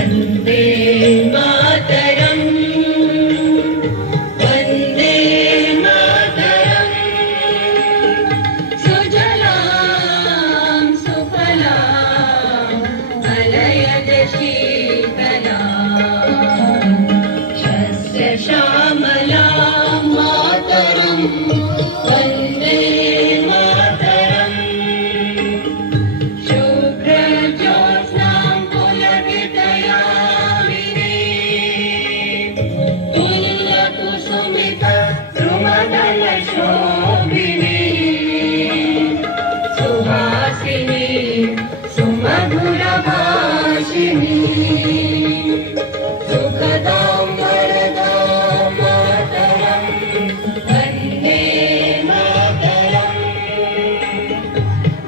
वन्दे मातरम् वन्दे मातरम् सुजलां सुफलां मलयज शीतलां शस्य श्यामलां मातरम् वन्दे मातरम् शुभ्रज्योत्स्नां पुलकितयामिनीं तुल्यकुसुमितद्रुमदलशोभिनीं सुहासिनीं सुमधुरभाषिणीं सुखदां वरदां मातरं वन्दे मातरम्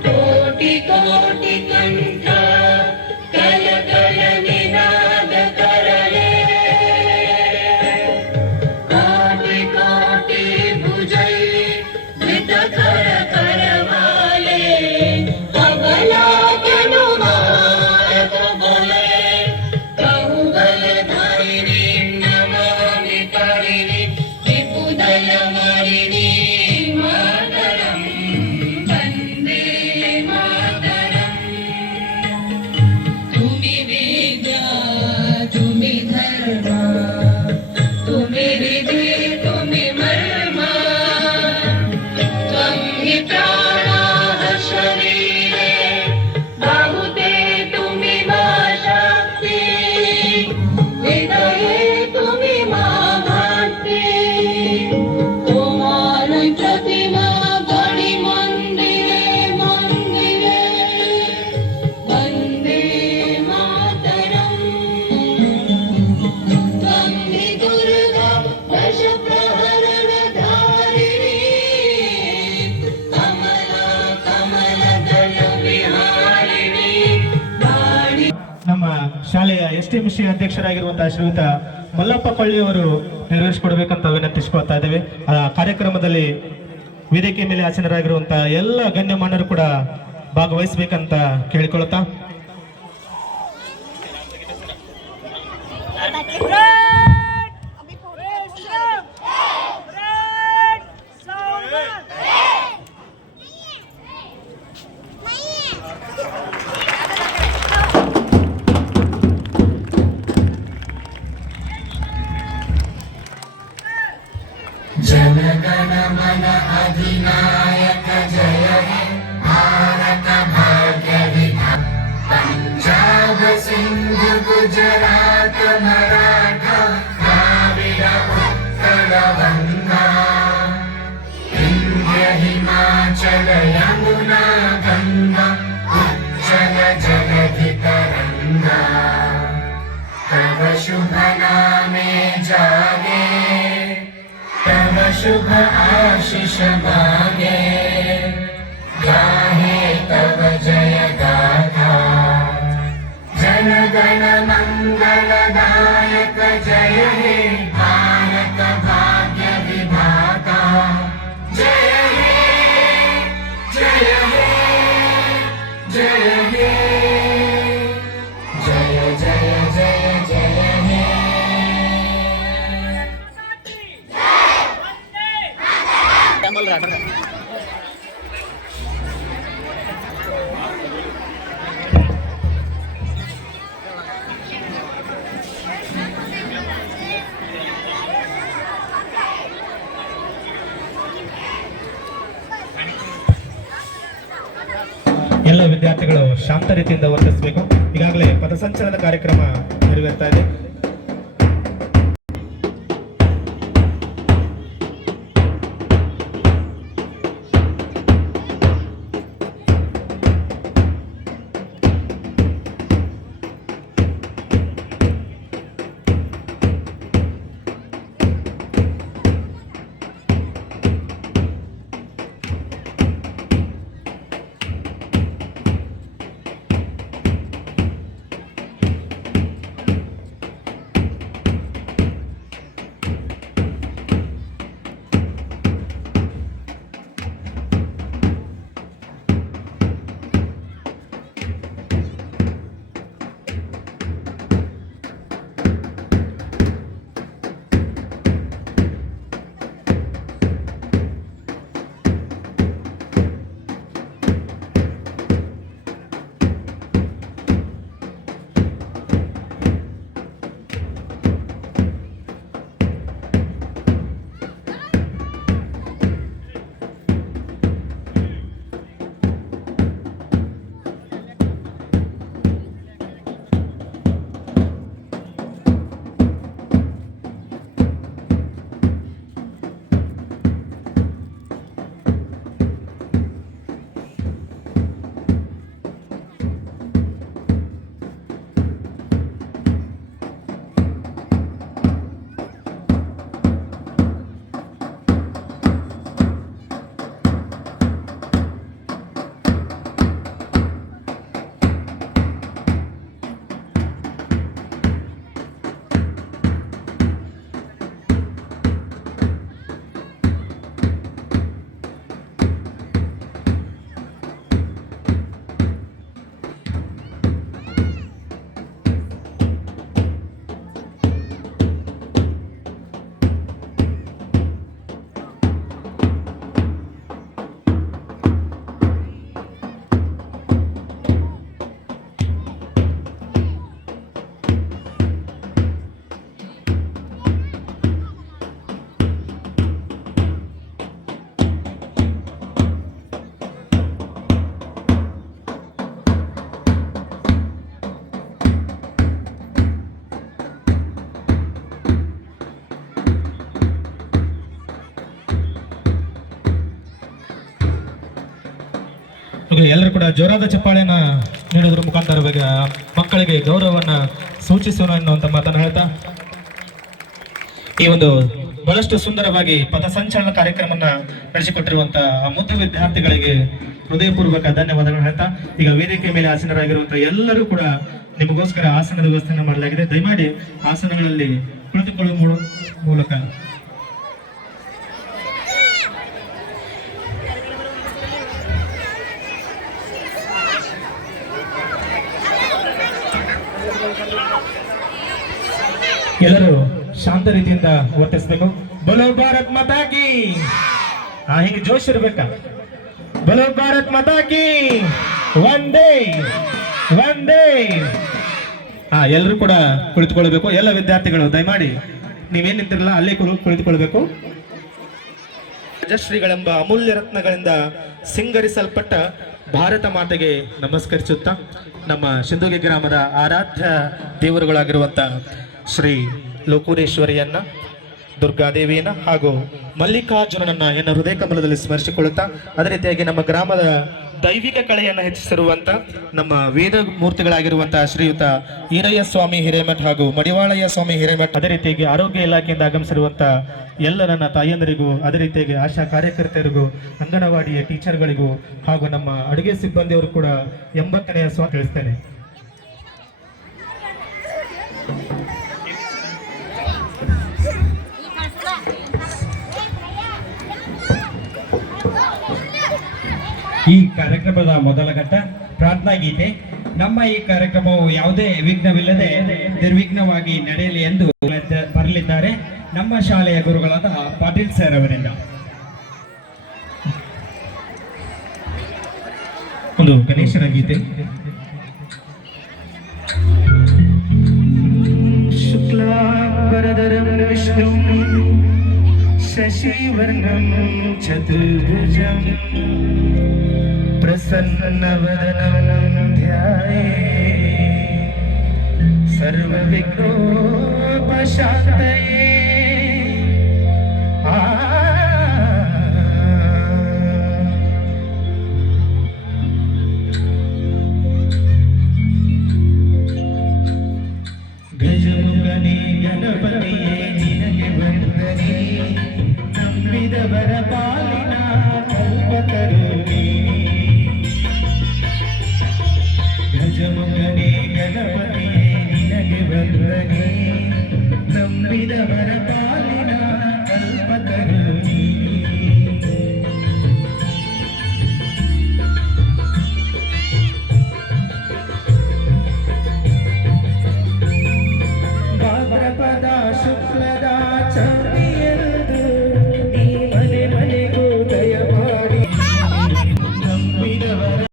कोटि कोटि कंठ कल कल निनाद करले कोटि कोटि भुजै धृत कर करवाले अबलापन मारक बोले बहुबल धारिणी नमामि तारिणी विपुदल मारिणी मातरम् वन्दे मातरम् तुम्हि विद्या तुम्हि धर्म तुम्हि विधि तुम्हि मर्म त्वं हि प्राणाः शरीरे बाहुते तुम्हि मा शक्ति हृदये तुम्हि मा भक्ति তোমার প্রতিমা গণি মন্দিরে মন্দিরে वन्दे मातरम् त्वं हि दुर्गा दश प्रहरणधारिणी कमला कमलदल विहारिणी वाणी ನಮ್ಮ ಶಾಲೆಯ STMC ಅಧ್ಯಕ್ಷರಾಗಿರುವಂತಹ ಶ್ರೀಯುತ ಮಲ್ಲಪ್ಪ ಕೊಳ್ಳಿಯವರು ನೆರವೇರಿಸಿಕೊಡ್ಬೇಕಂತ ವಿನಂತಿಸಿಕೊಳ್ತಾ ಇದ್ದೇವೆ. ಆ ಕಾರ್ಯಕ್ರಮದಲ್ಲಿ ವೇದಿಕೆ ಮೇಲೆ ಆಸೀನರಾಗಿರುವಂತಹ ಎಲ್ಲ ಗಣ್ಯಮಾನ್ಯರು ಕೂಡ ಭಾಗವಹಿಸಬೇಕಂತ ಕೇಳಿಕೊಳ್ತಾ जनगण मन अधिनायक जय हे भारत भाग्य विधाता पंजाब सिंध गुजरात मराठा द्राविड उत्कल गंगा विंध्य हिमाचल यमुना गंगा उज्जल जलधि तरंगा तव शुभ नामे जागे तव शुभ आशीष मागे गाहे तव जय गाथा जन गण मंगलदायक जय हे भारत भाग्य विधाता जय हे जय हे जय हे जय जय जय जय हे ಎಲ್ಲ ವಿದ್ಯಾರ್ಥಿಗಳು ಶಾಂತ ರೀತಿಯಿಂದ ವರ್ತಿಸಬೇಕು. ಈಗಾಗಲೇ ಪಥಸಂಚಲನ ಕಾರ್ಯಕ್ರಮ ನೆರವೇರ್ತಾ ಇದೆ. ಎಲ್ಲರೂ ಕೂಡ ಜೋರಾದ ಚಪ್ಪಾಳೆಯನ್ನ ನೀಡೋದ್ರ ಮುಖಾಂತರ ಮಕ್ಕಳಿಗೆ ಗೌರವವನ್ನ ಸೂಚಿಸೋಣ ಎನ್ನುವಂತ ಮಾತನ್ನು ಹೇಳ್ತಾ ಈ ಒಂದು ಬಹಳಷ್ಟು ಸುಂದರವಾಗಿ ಪಥಸಂಚಲನ ಕಾರ್ಯಕ್ರಮವನ್ನ ನಡೆಸಿಕೊಟ್ಟಿರುವಂತಹ ಮುದ್ದು ವಿದ್ಯಾರ್ಥಿಗಳಿಗೆ ಹೃದಯಪೂರ್ವಕ ಧನ್ಯವಾದಗಳು ಹೇಳ್ತಾ ಈಗ ವೇದಿಕೆ ಮೇಲೆ ಆಸೀನರಾಗಿರುವಂತಹ ಎಲ್ಲರೂ ಕೂಡ ನಿಮಗೋಸ್ಕರ ಆಸನದ ವ್ಯವಸ್ಥೆಯನ್ನು ಮಾಡಲಾಗಿದೆ. ದಯಮಾಡಿ ಆಸನಗಳಲ್ಲಿ ಕುಳಿತುಕೊಳ್ಳುವ ಮೂಲಕ ಎಲ್ಲರೂ ಶಾಂತ ರೀತಿಯಿಂದ ವರ್ತಿಸಬೇಕು. ಬಲೋ ಭಾರತ್ ಮಾತಾ ಕಿ, ಹಿಂಗೆ ಜೋಶ್ ಇರ್ಬೇಕಾ? ಬಲೋ ಭಾರತ್ ಮಾತಾ ಕಿ, ವಂದೇ ವಂದೇ. ಎಲ್ಲರೂ ಕೂಡ ಕುಳಿತುಕೊಳ್ಬೇಕು. ಎಲ್ಲ ವಿದ್ಯಾರ್ಥಿಗಳು ದಯಮಾಡಿ ನೀವೇನ್ ನಿಂತಿರಲ್ಲ ಅಲ್ಲೇ ಕುಳಿತುಕೊಳ್ಬೇಕು. ರಾಜಶ್ರೀಗಳೆಂಬ ಅಮೂಲ್ಯ ರತ್ನಗಳಿಂದ ಸಿಂಗರಿಸಲ್ಪಟ್ಟ ಭಾರತ ಮಾತೆಗೆ ನಮಸ್ಕರಿಸುತ್ತಾ ನಮ್ಮ ಸಿಂಧುಗಿ ಗ್ರಾಮದ ಆರಾಧ್ಯ ದೇವರುಗಳಾಗಿರುವಂತ ಶ್ರೀ ಲೋಕೂರೇಶ್ವರಿಯನ್ನ, ದುರ್ಗಾದೇವಿಯನ್ನ ಹಾಗೂ ಮಲ್ಲಿಕಾರ್ಜುನನನ್ನ ಎನ್ನ ಹೃದಯ ಕಮಲದಲ್ಲಿ ಸ್ಮರಿಸಿಕೊಳ್ಳುತ್ತಾ ಅದೇ ರೀತಿಯಾಗಿ ನಮ್ಮ ಗ್ರಾಮದ ದೈವಿಕ ಕಳೆಯನ್ನು ಹೆಚ್ಚಿಸಿರುವಂತ ನಮ್ಮ ವೇದ ಮೂರ್ತಿಗಳಾಗಿರುವಂತಹ ಶ್ರೀಯುತ ಈರಯ್ಯ ಸ್ವಾಮಿ ಹಿರೇಮಠ್ ಹಾಗೂ ಮಡಿವಾಳಯ್ಯ ಸ್ವಾಮಿ ಹಿರೇಮಠ್, ಅದೇ ರೀತಿಯಾಗಿ ಆರೋಗ್ಯ ಇಲಾಖೆಯಿಂದ ಆಗಮಿಸಿರುವಂತ ಎಲ್ಲ ನನ್ನ ತಾಯಂದರಿಗೂ, ಅದೇ ರೀತಿಯಾಗಿ ಆಶಾ ಕಾರ್ಯಕರ್ತೆಯರಿಗೂ, ಅಂಗನವಾಡಿಯ ಟೀಚರ್ಗಳಿಗೂ ಹಾಗೂ ನಮ್ಮ ಅಡುಗೆ ಸಿಬ್ಬಂದಿಯವರು ಕೂಡ 80ನೇ ತಿಳಿಸ್ತೇನೆ. ಈ ಕಾರ್ಯಕ್ರಮದ ಮೊದಲ ಘಟ್ಟ ಪ್ರಾರ್ಥನಾ ಗೀತೆ. ನಮ್ಮ ಈ ಕಾರ್ಯಕ್ರಮವು ಯಾವುದೇ ವಿಘ್ನವಿಲ್ಲದೆ ನಿರ್ವಿಘ್ನವಾಗಿ ನಡೆಯಲಿ ಎಂದು ಬರಲಿದ್ದಾರೆ ನಮ್ಮ ಶಾಲೆಯ ಗುರುಗಳಾದ ಪಾಟೀಲ್ ಸರ್ ಅವರಿಂದ. ಒಂದು ಗಣೇಶನ ಗೀತೆ. ಶುಕ್ಲಾಂಬರಧರಂ ವಿಷ್ಣುಂ ಶಶಿವರ್ಣಂ ಚತುರ್ಭುಜಂ ಪ್ರಸನ್ನವದನಂ ಧ್ಯಾಯೇತ್ ಸರ್ವವಿಘ್ನೋಪಶಾಂತಯೇ.